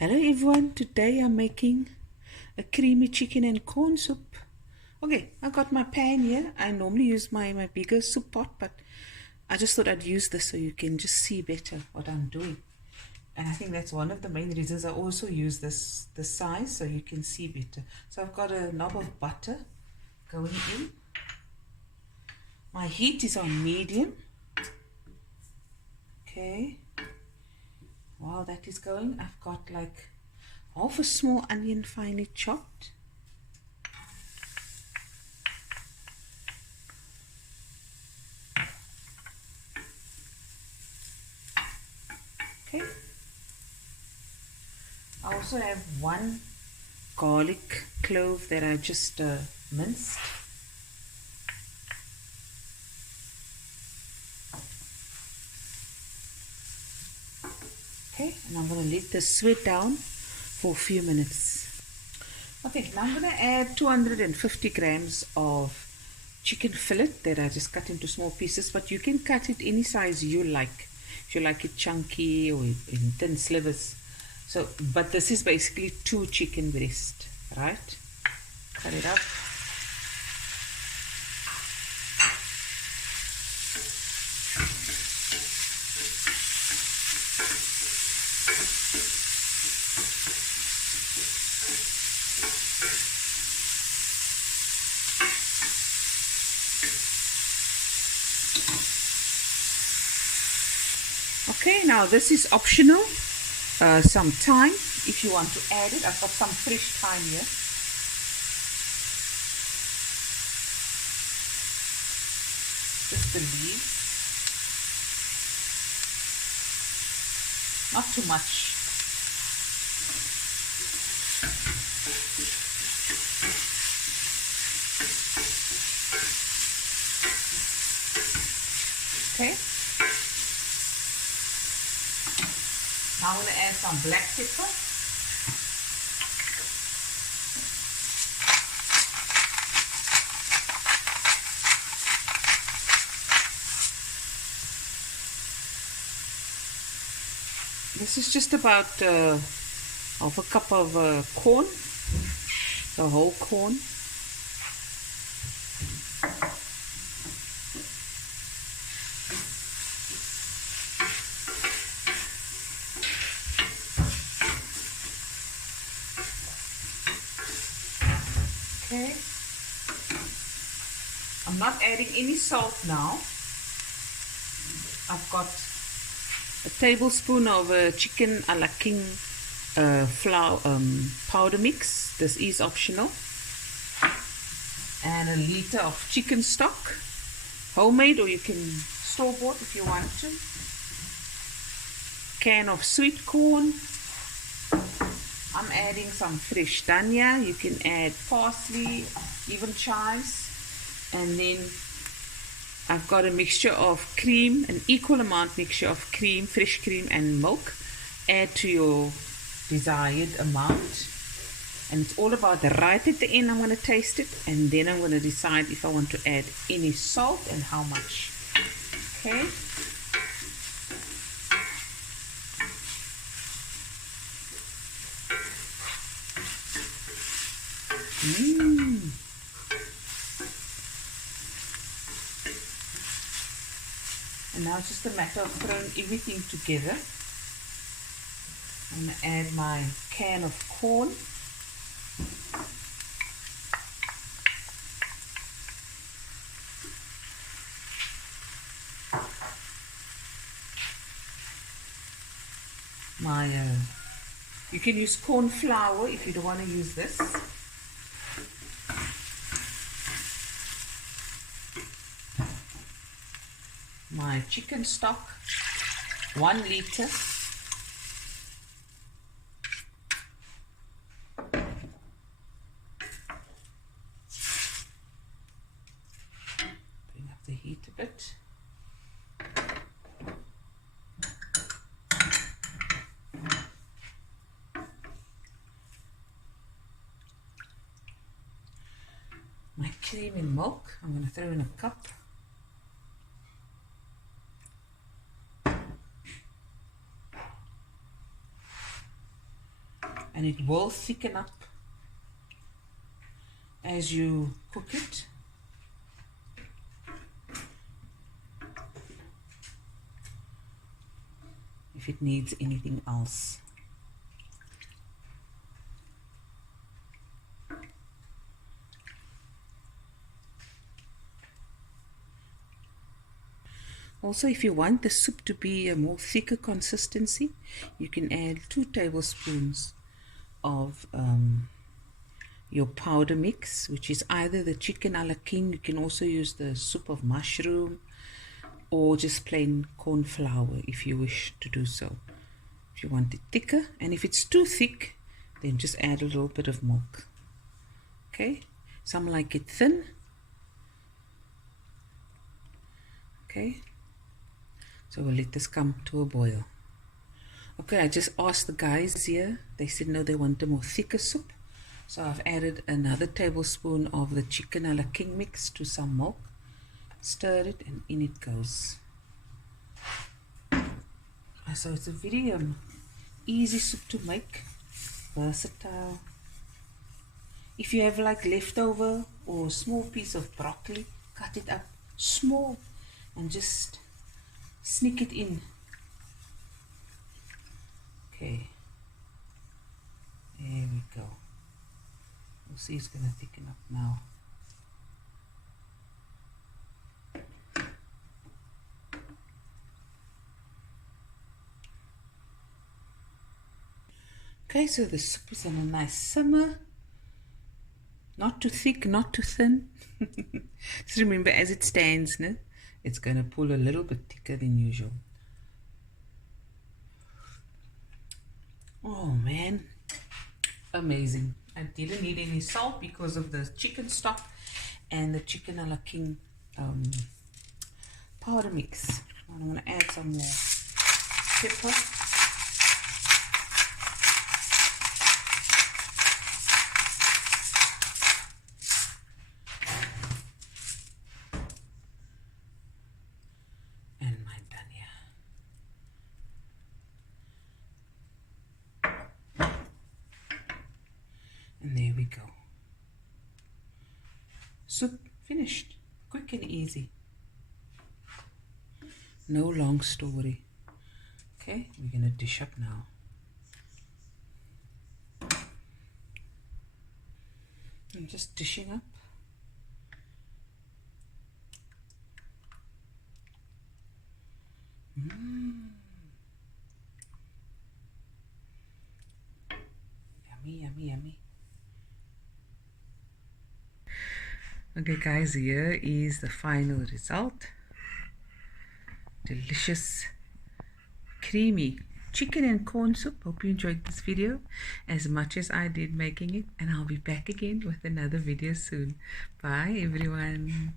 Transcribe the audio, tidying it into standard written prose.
Hello everyone, today I'm making a creamy chicken and corn soup. Okay, I got my pan here. I normally use my bigger soup pot, but I just thought I'd use this so you can just see better what I'm doing. And I think that's one of the main reasons I also use this size, so you can see better. So I've got a knob of butter going in. My heat is on medium. Okay. While that is going, I've got like half a small onion finely chopped. Okay. I also have one garlic clove that I just minced. Okay, and I'm going to let this sweat down for a few minutes. Okay, now I'm going to add 250 grams of chicken fillet that I just cut into small pieces, but you can cut it any size you like. If you like it chunky or in thin slivers. So, but this is basically 2 chicken breast, right? Cut it up. Okay, now this is optional. Some thyme if you want to add it. I've got some fresh thyme here. Just the leaves. Not too much. Okay. Now I'm going to add some black pepper. This is just about half a cup of corn, the whole corn. Okay. I'm not adding any salt now. I've got a tablespoon of chicken a la king flour powder mix. This is optional. And a liter of chicken stock, homemade, or you can store bought if you want to. Can of sweet corn. I'm adding some fresh dhania. You can add parsley, even chives. And then I've got a mixture of cream, an equal amount mixture of cream, fresh cream and milk. Add to your desired amount. And it's all about the right at the end. I'm going to taste it, and then I'm going to decide if I want to add any salt and how much. Okay. And now it's just a matter of throwing everything together. I'm going to add my can of corn. You can use corn flour if you don't want to use this. My chicken stock, 1 liter. Bring up the heat a bit. My cream and milk, I'm going to throw in a cup. and it will thicken up as you cook it. If it needs anything else. Also, if you want the soup to be a more thicker consistency, you can add 2 tablespoons of your powder mix, which is either the chicken a la king. You can also use the soup of mushroom, or just plain corn flour if you wish to do so. If you want it thicker, and if it's too thick, then just add a little bit of milk. Okay, some like it thin. Okay, so we'll let this come to a boil. Okay, I just asked the guys here. They said no, they want a more thicker soup. So I've added another tablespoon of the chicken a la king mix to some milk. Stir it, and in it goes. So it's a very easy soup to make, versatile. If you have like leftover or a small piece of broccoli, cut it up small and just sneak it in. Okay, there we go. We'll see, it's going to thicken up now. Okay, so the soup is on a nice simmer. Not too thick, not too thin. Just remember, as it stands, no, it's going to pull a little bit thicker than usual. Oh man, amazing. I didn't need any salt because of the chicken stock and the chicken a la king powder mix. I'm going to add some more pepper. And my dhania. And there we go. Soup finished. Quick and easy. No long story. Okay, we're going to dish up now. I'm just dishing up. Yummy, yummy, yummy. Okay guys, here is the final result. Delicious, creamy chicken and corn soup. Hope you enjoyed this video as much as I did making it, and I'll be back again with another video soon. Bye everyone.